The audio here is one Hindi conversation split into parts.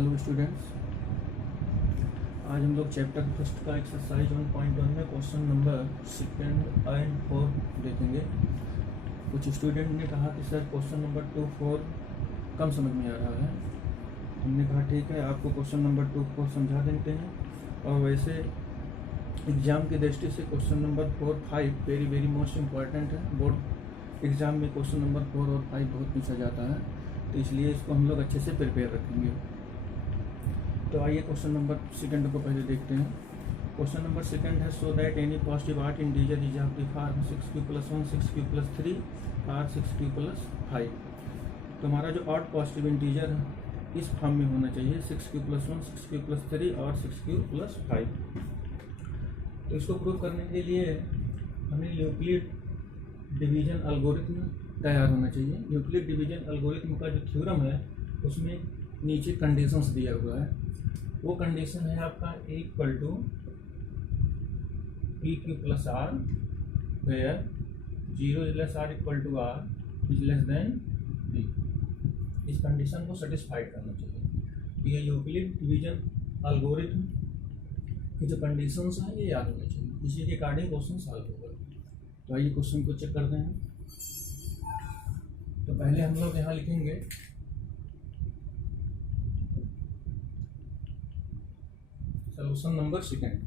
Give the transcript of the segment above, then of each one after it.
हेलो स्टूडेंट्स, आज हम लोग चैप्टर फर्स्ट का एक्सरसाइज 1.1 में question number second and fourth देखेंगे। कुछ स्टूडेंट ने कहा कि सर क्वेश्चन नंबर 2, 4 कम समझ में आ रहा है। हमने कहा ठीक है, आपको क्वेश्चन नंबर 2, 4 समझा देते हैं। और वैसे एग्ज़ाम की दृष्टि से question number 4, 5 very most important है। बोर्ड एग्ज़ाम में क्वेश्चन नंबर 4 और 5 बहुत पूछा जाता है, तो इसलिए इसको हम लोग अच्छे से प्रिपेयर रखेंगे। तो आइए क्वेश्चन नंबर सेकंड को पहले देखते हैं। क्वेश्चन नंबर सेकंड है, so that any positive art integer is of the form 6q+1 6q+3 और 6q+5। तो हमारा जो आर्ट पॉजिटिव इंटीजर है इस फॉर्म में होना चाहिए 6q+1 6q+3 और 6q+5। तो इसको प्रूव करने के लिए हमें यूक्लिड डिवीजन एल्गोरिथम तैयार होना चाहिए। यूक्लिड डिवीजन एल्गोरिथम का जो थ्योरम है उसमें नीचे कंडीशंस दिया हुआ है। वो कंडीशन है आपका A = PQ+R where 0 ≤ R > R B। इस कंडीशन को सेटिस्फाइड करना चाहिए। ये यूक्लिड डिवीजन एल्गोरिथम की जो कंडीशंस हैं ये याद होनी चाहिए, इसी के अकॉर्डिंग क्वेश्चन सॉल्व होगा। तो आइए क्वेश्चन को चेक करते हैं। तो पहले हम लोग यहाँ लिखेंगे solution number second.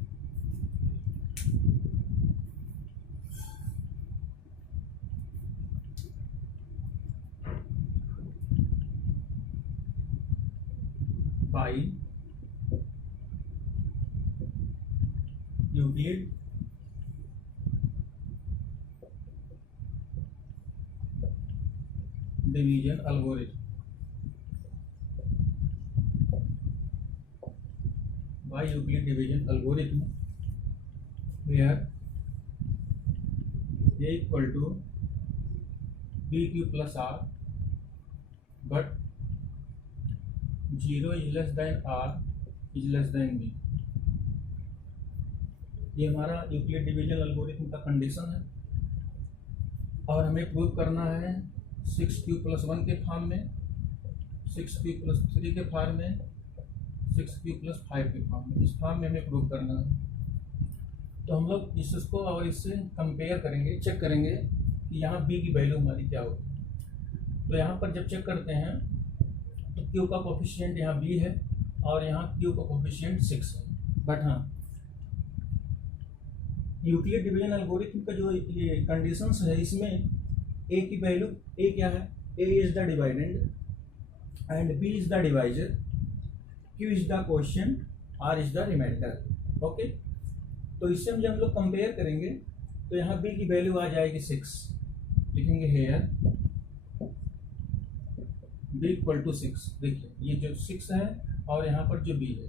By Euclid division algorithm by Euclid division algorithm where A = PQ+R but 0 > R > B। ये हमारा यूक्लिड डिवीजन एल्गोरिथम का कंडीशन है और हमें प्रूव करना है 6q+1 के फॉर्म में, 6q+3 के फॉर्म में, 6q+5 के फॉर्म में। इस फॉर्म में हमें प्रूव करना है। तो हम लोग इसको और इससे कंपेयर करेंगे, चेक करेंगे कि यहाँ b की वैल्यू हमारी क्या होगी। तो यहाँ पर जब चेक करते हैं तो q का कोफिशिएंट यहाँ b है और यहाँ q का कोफिशिएंट 6 है। बट हाँ, यूक्लिड डिवीजन एल्गोरिथम का जो ये कंडीशंस है इसमें a की वैल्यू, a क्या है, a is the dividend and b is the divisor, Q is the quotient, R is the remainder. Okay, तो इससे जब हम लोग कंपेयर करेंगे तो यहाँ B की वैल्यू आ जाएगी 6। लिखेंगे हेयर B = 6। देखिए ये जो 6 है और यहाँ पर जो B है,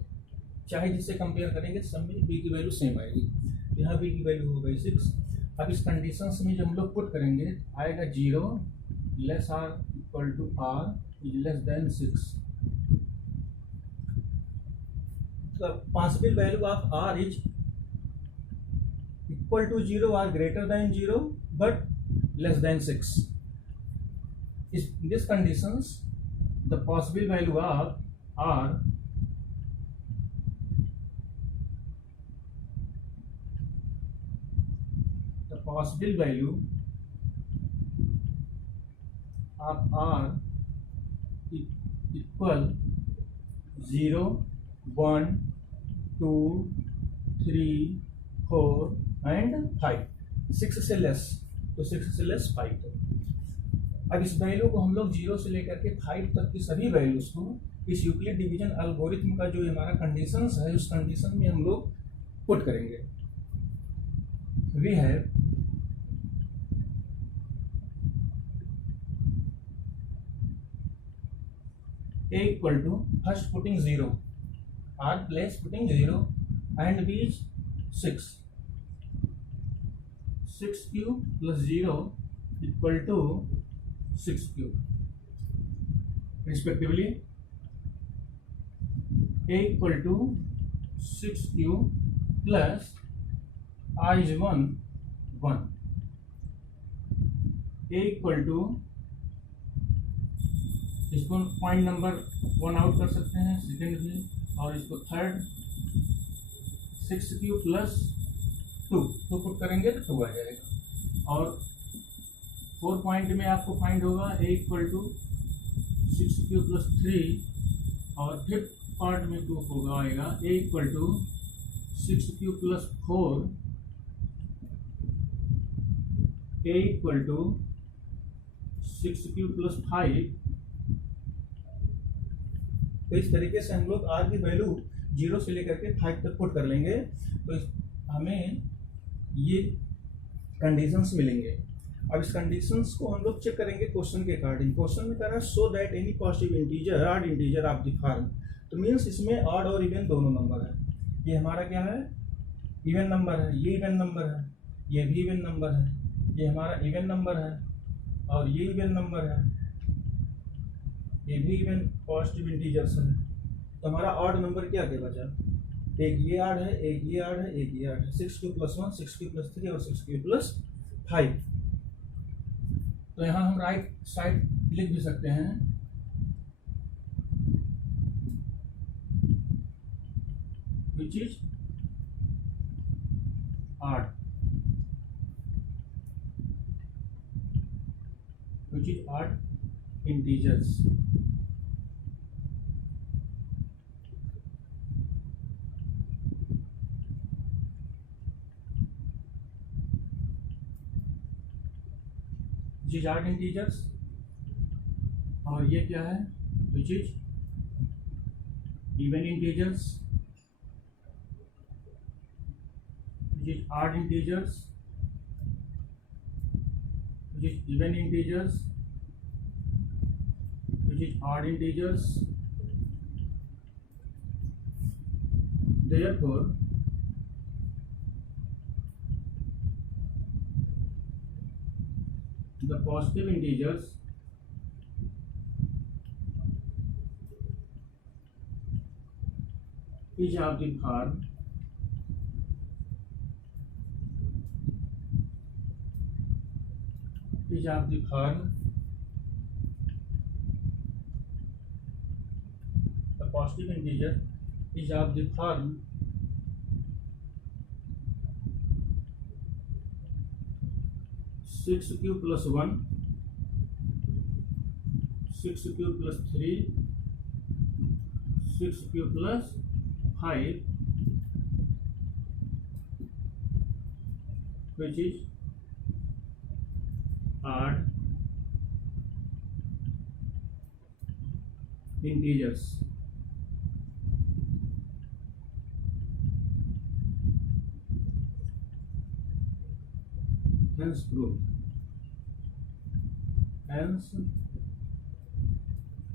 चाहे जिससे कंपेयर करेंगे सब में B की वैल्यू सेम आएगी। यहाँ B की वैल्यू हो गई 6। अब इस कंडीशंस में जब हम लोग पुट करेंगे आएगा 0 > R > R < 6। The possible value of R is equal to 0 or greater than 0 but less than 6. In these conditions, the possible value of R equal 0 1 2 3 4 and 5। 6 से लेस, तो 6 से लेस 5 तक। अब इस वैल्यू को हम लोग 0 से लेकर के 5 तक की सभी वैल्यूज को इस यूक्लिड डिवीजन एल्गोरिथम का जो हमारा कंडीशंस है उस कंडीशन में हम लोग पुट करेंगे। We have A = first putting 0, R place putting 0 and B is 6. 6q + 0 = 6q respectively. A = 6q plus I is 1 1. A = इसको पॉइंट नंबर 1 आउट कर सकते हैं, सेकेंड भी, और इसको थर्ड 6q प्लस 2 पुट करेंगे तो 2 आ जाएगा। और 4 पॉइंट में आपको फाइंड होगा a equal to 6q plus 3, और फिफ्थ पार्ट में 2 होगा आएगा a equal to 6q plus 4, a equal to 6q plus 5। तो इस तरीके से हम लोग r की वैल्यू 0 से लेकर के 5 तक पुट कर लेंगे, तो हमें ये कंडीशंस मिलेंगे। अब इस कंडीशंस को हम लोग चेक करेंगे क्वेश्चन के अकॉर्डिंग। क्वेश्चन में कह रहा है so that any positive integer odd integer of the form, तो मीन्स इसमें ऑड और इवन दोनों नंबर है। ये हमारा क्या है, इवन नंबर है, ये इवन नंबर है, ये भी इवन नंबर है, ये हमारा इवन नंबर है, और ये इवन नंबर है, ये भी इवन पॉजिटिव इंटीजर्स है। तो हमारा ऑड नंबर क्या क्या बचा, एक ये ऑड है, एक ये ऑड है, एक ये ऑड है, 6q प्लस 1, 6q प्लस 3 और 6q प्लस 5। तो यहाँ हम राइट साइड लिख भी सकते हैं, which is odd, which is odd integers। which is odd integers, और ये क्या है, which is even integers, which is odd integers, which is even integers, which is odd integers। Therefore the positive integers is of the form the positive integer is of the form 6q plus 1, 6q plus 3, 6q plus 5, which is odd integers। Hence proved, hence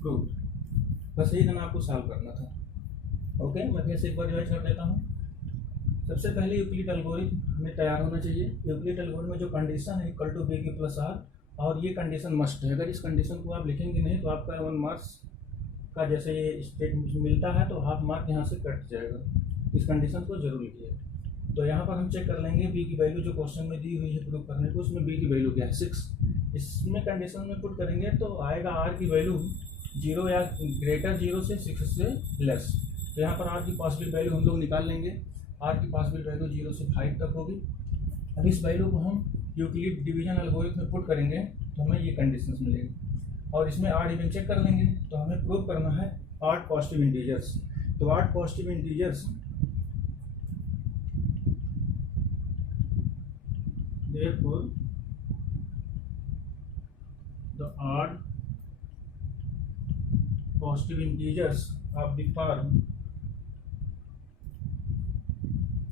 proved। बस यही गाना आपको सॉल्व करना था। ओके, मैं फिर से एक बार रिवाइज कर देता हूँ। सबसे पहले यूक्लिड एल्गोरिथम हमें तैयार होना चाहिए। यूक्लिड एल्गोरिथम में जो कंडीशन है equal to B Q plus R, और ये कंडीशन मस्ट है। अगर इस कंडीशन को आप लिखेंगे नहीं तो आपका 1 मार्क्स का जैसे ये स्टेटमेंट मिलता है तो हाफ मार्क यहाँ से कट जाएगा। इस कंडीशन को जरूर लिखिए। तो यहाँ पर हम चेक कर लेंगे बी की वैल्यू जो क्वेश्चन में दी हुई है प्रूव करने को, उसमें बी की वैल्यू क्या है 6। इसमें कंडीशन में पुट करेंगे तो आएगा आर की वैल्यू 0 या ग्रेटर 0 से 6 से लेस। तो यहाँ पर आर की पॉसिबल वैल्यू हम लोग निकाल लेंगे। आर की पॉसिबल वैल्यू 0 से 5 तक होगी। अब इस वैल्यू को हम यूक्लिड डिवीजन एल्गोरिथम में पुट करेंगे तो हमें ये कंडीशंस मिलेंगी, और इसमें आर इवन चेक कर लेंगे। तो हमें प्रूव करना है आठ पॉजिटिव इंटीजर्स। तो आठ positive integers therefore the odd positive integers of the form,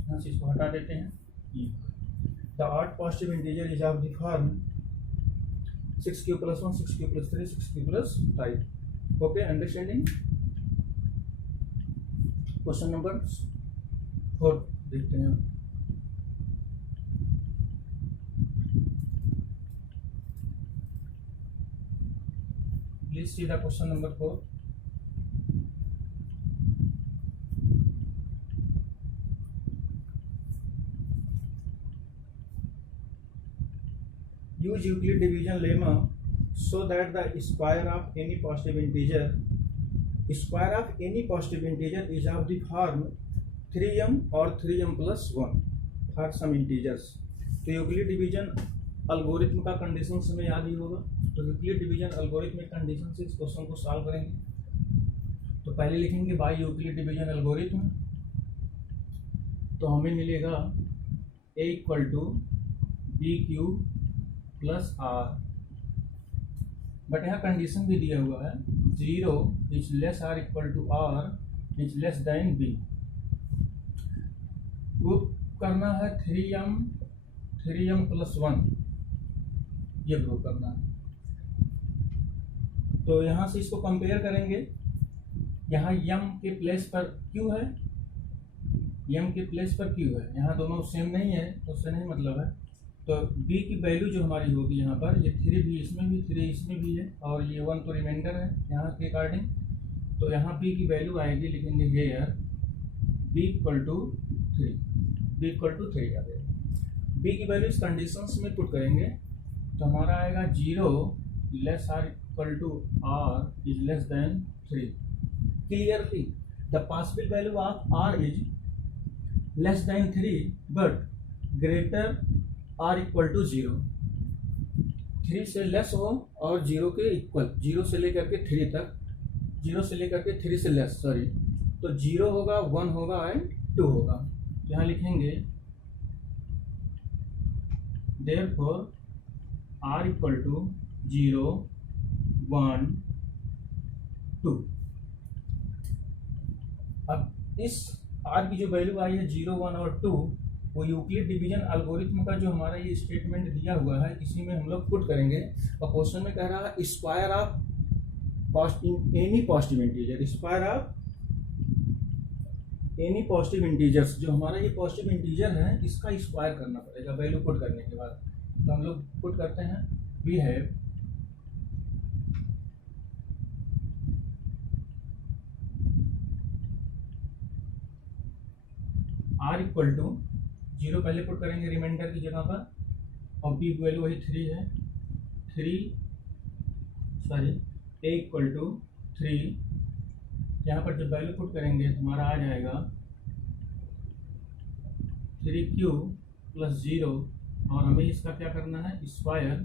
यहाँ से इसको हटा देते हैं, the odd positive integer is of the form 6q plus 1, 6q plus 3, 6q plus 5. Okay, understanding? Question number 4 देखते हैं। Please see the question number 4. Use Euclid division lemma so that the square of any positive integer is of the form 3m or 3m plus 1 for some integers। तो यूक्लिड डिवीजन अल्गोरिथम का कंडीशन हमें याद ही होगा। तो यूक्लिड डिवीजन अल्गोरिथमिक कंडीशन से इस क्वेश्चन को सॉल्व करेंगे। तो पहले लिखेंगे बाय यूक्लिड डिवीजन एल्गोरिथम। तो हमें मिलेगा a equal to B Q plus R, but यहाँ कंडीशन भी दिया हुआ है 0 is less or equal to R is less than B. Prove करना है 3m प्लस 1, ये प्रूव करना है। तो यहाँ से इसको कंपेयर करेंगे। यहाँ m के प्लेस पर q है, m के प्लेस पर q है, यहाँ दोनों सेम नहीं है तो उससे नहीं मतलब है। तो b की वैल्यू जो हमारी होगी यहाँ पर, ये 3 भी इसमें भी 3 इसमें भी है और ये 1 तो रिमाइंडर है यहाँ के अकॉर्डिंग। तो यहाँ b की वैल्यू आएगी, लिखेंगे हेयर b इक्वल टू 3 आ गया। b की वैल्यू इस कंडीशंस में पुट करेंगे तो हमारा आएगा 0 less or equal to R is less than 3। Clearly the possible value of R is less than 3 but greater or equal to 0। 3 से लेस हो और 0 के इक्वल, 0 से लेकर के 3 तक, 0 से लेकर के 3 से लेस, सॉरी, तो 0 होगा, 1 होगा एंड 2 होगा। यहाँ लिखेंगे देयरफॉर आर इक्वल टू 0 1 2। अब इस आर की जो वैल्यू आई है 0 1 और 2, वो यूक्लिड डिवीजन एल्गोरिथम का जो हमारा ये स्टेटमेंट दिया हुआ है इसी में हम लोग पुट करेंगे। और क्वेश्चन में कह रहा है square of any positive integer, square of any positive integers, जो हमारा ये पॉजिटिव इंटीजर है इसका स्क्वायर करना पड़ेगा वैल्यू पुट करने के बाद। तो हम लोग पुट करते हैं we have R equal to 0 पहले पुट करेंगे रिमाइंडर की जगह पर, और बी की वैल्यू वही 3 है, ए इक्वल टू 3। यहाँ पर जब वैल्यू पुट करेंगे तो हमारा आ जाएगा 3q प्लस 0, और हमें इसका क्या करना है स्क्वायर।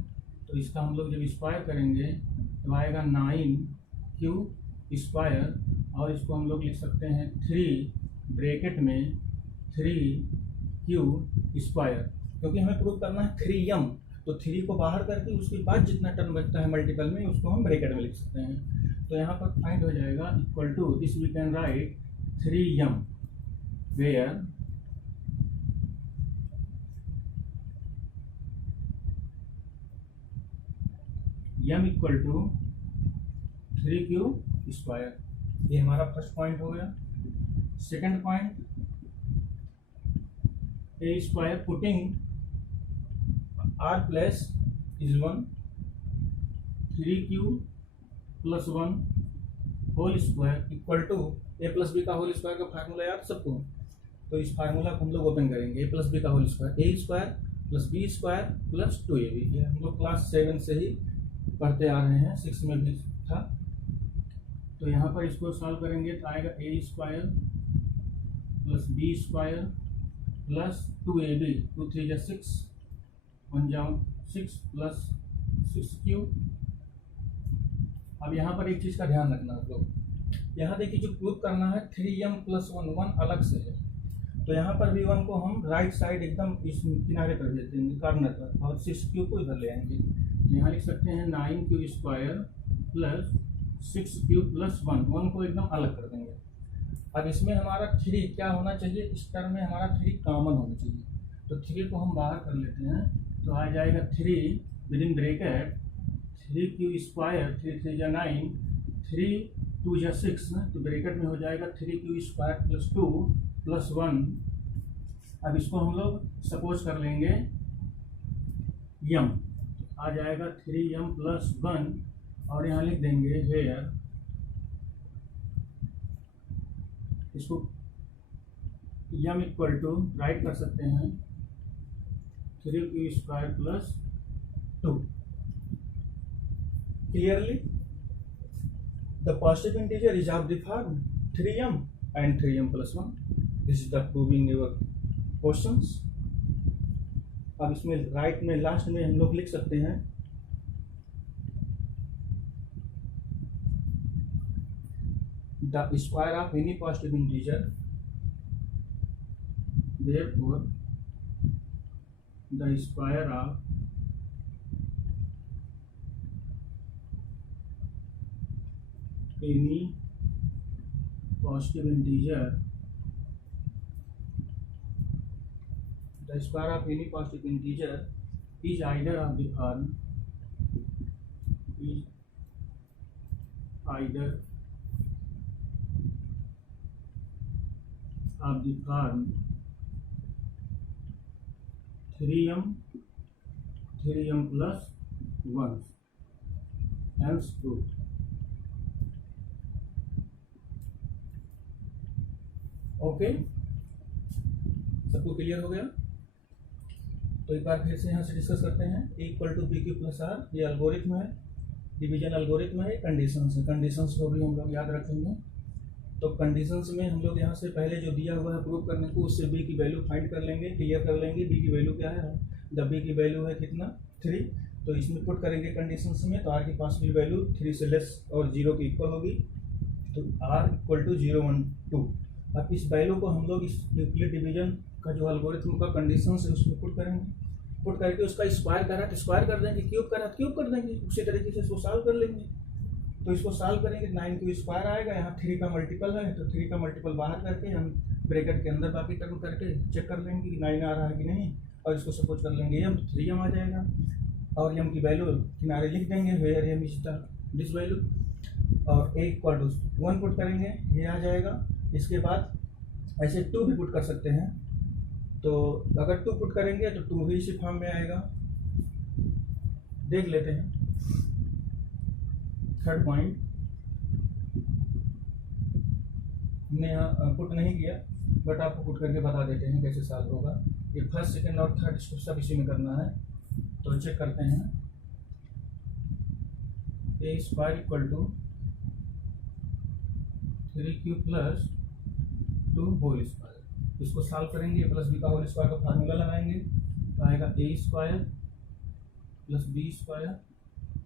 तो इसका हम लोग जब स्क्वायर करेंगे तो आएगा 9q स्क्वायर, और इसको हम लोग लिख सकते हैं 3 ब्रैकेट में 3q स्क्वायर, क्योंकि हमें प्रूव करना है 3m। तो 3 को बाहर करके उसके बाद जितना टर्म बचता है मल्टीपल में उसको हम ब्रैकेट में लिख सकते हैं। तो यहाँ पर फाइंड हो जाएगा equal to this we can write 3m where m equal to 3q square. ये हमारा फर्स्ट पॉइंट हो गया। Second point, a square putting r plus is 1 3q plus 1 whole square equal to a plus B का होल स्क्वायर का फार्मूला याद सबको। तो इस फार्मूला को हम लोग ओपन करेंगे, a प्लस बी का whole square, a square plus B square plus 2ab। ये हम लोग क्लास 7 से ही पढ़ते आ रहे हैं, 6 में भी था। तो यहाँ पर इसको सॉल्व करेंगे तो आएगा a square plus B square plus 2ab, 2 3 जा 6, 1 जाओ 6 प्लस 6q। अब यहाँ पर एक चीज़ का ध्यान रखना आप लोग, यहाँ देखिए जो प्रूव करना है 3m प्लस 1 अलग से है। तो यहाँ पर भी 1 को हम राइट साइड एकदम इस किनारे पर भेज देंगे कॉर्नर पर, और 6q को इधर ले आएंगे। तो यहाँ लिख सकते हैं 9q square plus 6q plus 1 को एकदम अलग कर देंगे। अब इसमें हमारा 3 क्या होना चाहिए, इस टर्म में हमारा 3 कॉमन होना चाहिए। तो 3 को हम बाहर कर लेते हैं तो आ जाएगा 3 with in bracket 3q square, 3 3 जा 9, 3 2 जा 6, तो ब्रैकेट में हो जाएगा 3q स्क्वायर प्लस 2 प्लस 1। अब इसको हम लोग सपोज कर लेंगे m, आ जाएगा 3m प्लस 1, और यहाँ लिख देंगे हेयर, इसको m इक्वल टू राइट कर सकते हैं 3q square plus 2। Clearly, the positive integer is of the form 3m and 3m plus 1. This is the proving your questions. अब इसमें राइट में लास्ट में हम लोग लिख सकते हैं the square of any positive integer, therefore the square of any positive integer, the square of any positive integer is either of the form of the form 3m plus 1, hence proved. Okay, सबको क्लियर हो गया? तो एक बार फिर से यहाँ से डिस्कस करते हैं। A equal to B Q plus R, ये एल्गोरिथम है, डिवीजन एल्गोरिथम है, कंडीशंस है। कंडीशंस को भी हम लोग याद रखेंगे। तो कंडीशंस में हम लोग यहाँ से पहले जो दिया हुआ है प्रूव करने को, उससे बी की वैल्यू फाइंड कर लेंगे, क्लियर कर लेंगे। बी की वैल्यू क्या है? द बी की वैल्यू है कितना? 3। तो इसमें पुट करेंगे कंडीशंस में, तो आर की पॉसिबल वैल्यू 3 से लेस और 0 की इक्वल होगी। तो आर इक्वल टू 0, 1, 2। अब इस वैल्यू को हम लोग इस न्यूक्लियर डिवीजन का जो एल्गोरिथम का कंडीशन है उसमें पुट करेंगे। पुट करके उसका स्क्वायर करा तो स्क्वायर कर देंगे, क्यूब करा तो क्यूब कर देंगे। उसी तरीके से इसको सॉल्व कर लेंगे। तो इसको सॉल्व करेंगे, 9 क्यू स्क्वायर आएगा। यहाँ 3 का मल्टीपल है, तो 3 का मल्टीपल बाहर करके हम ब्रैकेट के अंदर बाकी टर्म करके चेक कर लेंगे कि 9 आ रहा है कि नहीं, और इसको सपोज कर लेंगे एम, तो 3m आ जाएगा। और एम की वैल्यू किनारे लिख देंगे, where M is this value, और ए इक्वल टू 1 पुट करेंगे, ये आ जाएगा। इसके बाद ऐसे 2 भी पुट कर सकते हैं। तो अगर 2 पुट करेंगे तो 2 भी इसी फॉर्म में आएगा। देख लेते हैं थर्ड पॉइंट, हमने यहाँ पुट नहीं किया, बट आपको पुट करके बता देते हैं कैसे सॉल्व होगा। ये फर्स्ट, सेकंड और थर्ड सब इसी में करना है। तो चेक करते हैं। A square equal to 3q plus 2 whole square. इसको सॉल्व करेंगे, प्लस बी का होल स्क्वायर का फार्मूला लगाएंगे, तो आएगा a square plus B square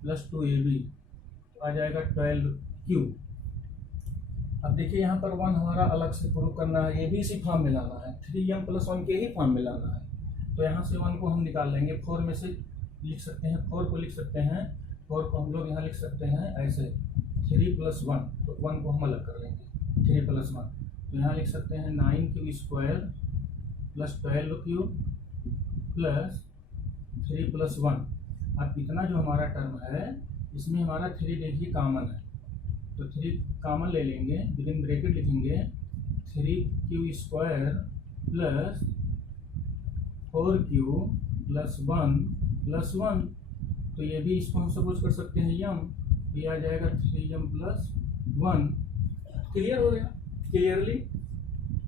plus 2ab, तो आ जाएगा 12q। अब देखिए यहाँ पर 1 हमारा अलग से प्रूव करना है, ये भी इसी फॉर्म में लाना है, 3m प्लस 1 के ही फॉर्म में लाना है। तो यहाँ से 1 को हम निकाल लेंगे, 4 में से लिख सकते हैं, 4 को लिख सकते हैं, 4 को हम लोग यहाँ लिख सकते हैं ऐसे 3 प्लस 1, तो 1 को हम अलग कर लेंगे, 3 प्लस 1, तो यहाँ लिख सकते हैं 9q square plus 12q plus 3 plus 1। अब इतना जो हमारा टर्म है इसमें हमारा 3 देखिए कॉमन है, तो 3 कॉमन ले लेंगे, विदिन ब्रैकेट लिखेंगे 3q square plus 4q plus 1 plus 1। तो ये भी इसको हम सपोज कर सकते हैं यम, ये आ जाएगा 3m प्लस 1। क्लियर हो गया? क्लियरली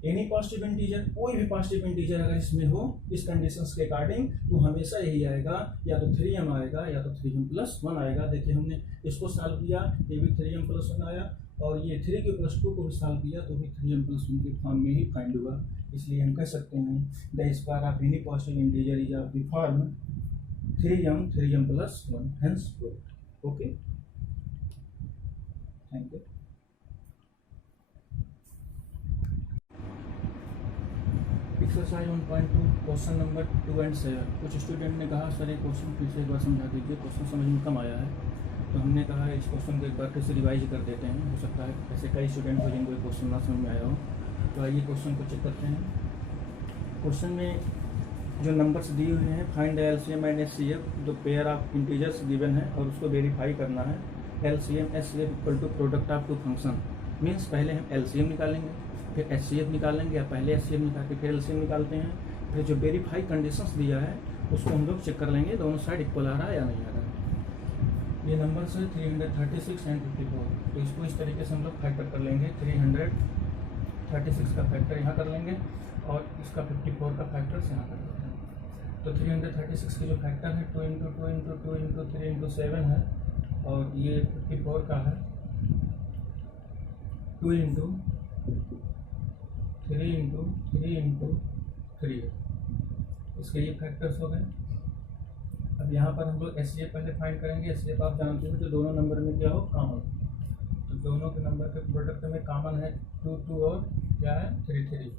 एनी पॉजिटिव इंटीजर, कोई भी पॉजिटिव इंटीजर अगर इसमें हो इस कंडीशंस के अकॉर्डिंग, तो हमेशा यही आएगा, या तो 3m आएगा या तो 3m प्लस 1 आएगा। देखिए हमने इसको सॉल्व किया, ये भी 3m प्लस 1 आया, और ये 3q प्लस 2 को भी सॉल्व किया तो भी 3m प्लस 1 के फॉर्म में ही फाइंड होगा। इसलिए हम कह सकते हैं the square of any positive integer is of the form 3m plus 1, hence proved. Okay, thank you. Exercise 1.2 question number 2 and 7। कुछ स्टूडेंट ने कहा सर ये क्वेश्चन फिर से एक बार समझा दीजिए, क्वेश्चन समझ में कम आया है। तो हमने कहा इस क्वेश्चन को एक बार फिर से रिवाइज कर देते हैं, हो सकता है ऐसे कई स्टूडेंट हो जिनको क्वेश्चन ना समझ में आया हो। तो आइए क्वेश्चन को चेक करते हैं। क्वेश्चन में जो नंबर्स दिए हुए हैं, फाइंड एलसीएम एंड एचसीएफ, जो पेयर ऑफ इंटीजर्स गिवन है और उसको वेरीफाई करना है। LCM HCF equal to product of two function, means पहले हम एलसीएम निकालेंगे, फिर एचसीएफ निकालेंगे, या पहले एचसीएफ निकाल के फिर एलसीएम निकालते हैं। फिर जो वेरीफाई कंडीशंस दिया है उसको हम लोग चेक कर लेंगे दोनों साइड इक्वल आ रहा है या नहीं आ रहा है। ये नंबर्स है 336 एंड 54, तो इसको इस तरीके से हम लोग फैक्टर कर लेंगे। 336 का फैक्टर यहाँ कर लेंगे और इसका 54 का फैक्टर यहाँ कर लेते हैं। तो 336 के जो फैक्टर है 2 × 2 × 2 × 3 × 7 है, और ये 54 का है 2 इंटू 3 इंटू 3 इंटू 3, इसके ये फैक्टर्स हो गए। अब यहाँ पर हम लोग एस पहले फाइंड करेंगे। एस आप जानते हो जो दोनों नंबर में क्या हो, कॉमन। तो दोनों के नंबर के प्रोडक्ट में कॉमन है 2 2 और क्या है 3 3।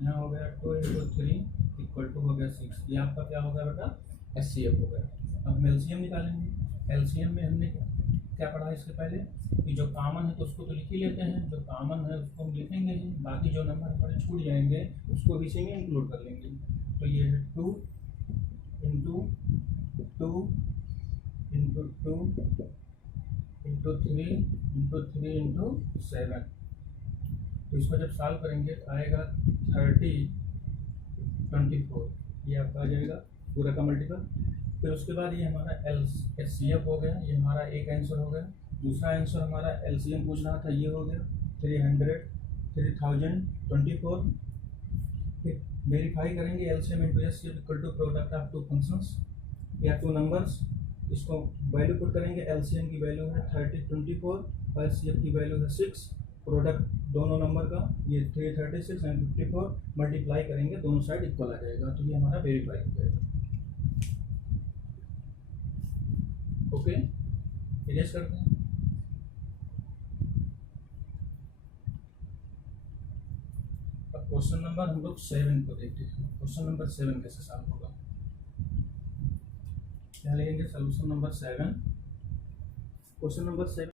यहाँ हो गया 2 इंटू 3 इक्वल टू हो गया 6। ये आपका क्या हो गया बेटा, एस हो गया। अब हम एलसीएम निकालेंगे। एलसीएम में हमने क्या पढ़ा इसके पहले कि जो कॉमन है तो उसको तो लिख ही लेते हैं, जो कॉमन है उसको हम लिखेंगे ही, बाकी जो नंबर हमारे छूट जाएंगे उसको भी इसी में इंक्लूड कर लेंगे। तो ये है 2 into 2 into 2 into 3 into 3 into 7। तो इसको जब सॉल्व करेंगे तो आएगा 30 24, ये आपका आ जाएगा पूरा का मल्टीपल। फिर उसके बाद ये हमारा एस हो गया, ये हमारा एक आंसर हो गया। दूसरा आंसर हमारा एलसीएम पूछ रहा था, ये हो गया 300 3024। फिर वेरीफाई करेंगे LCM into S equal to product of two functions या टू नंबर्स। इसको वैल्यू पुट करेंगे। एलसीएम की वैल्यू है 3024 और एलसीएम की वैल्यू है 6। प्रोडक्ट दोनों नंबर का ये 336 एंड 54 मल्टीप्लाई करेंगे, दोनों साइड इक्वल आ जाएगा। तो ये हमारा वेरीफाई हो जाएगा। ओके, इरेज करते हैं। अब क्वेश्चन नंबर हम लोग 7 को देखते हैं। क्वेश्चन नंबर 7 कैसे सॉल्व होगा, क्या लेंगे सोल्यूशन नंबर 7। Question number 7